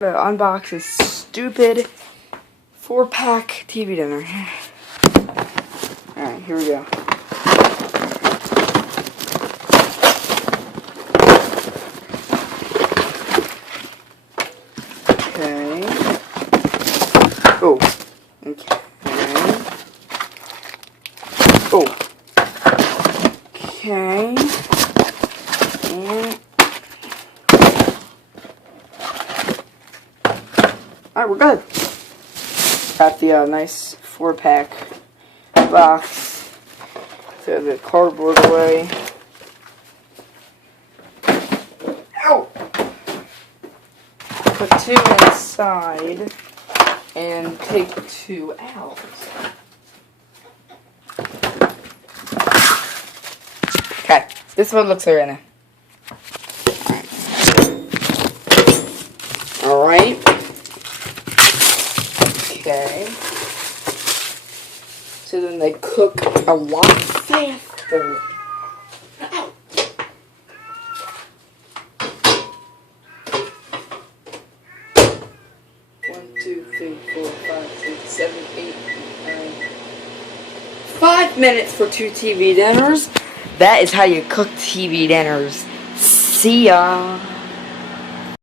To unbox this stupid 4-pack TV dinner. Alright, here we go. Okay. Oh. Okay. Oh. Okay. And alright, we're good. Got the nice 4-pack box. Throw the cardboard away. Ow! Put 2 inside and take 2 out. Okay, this one looks right now. Alright. Okay. So then they cook a lot faster. Ow. One, 2, 3, 4, 5, 6, 7, 8, 9. 5 minutes for 2 TV dinners. That is how you cook TV dinners. See ya.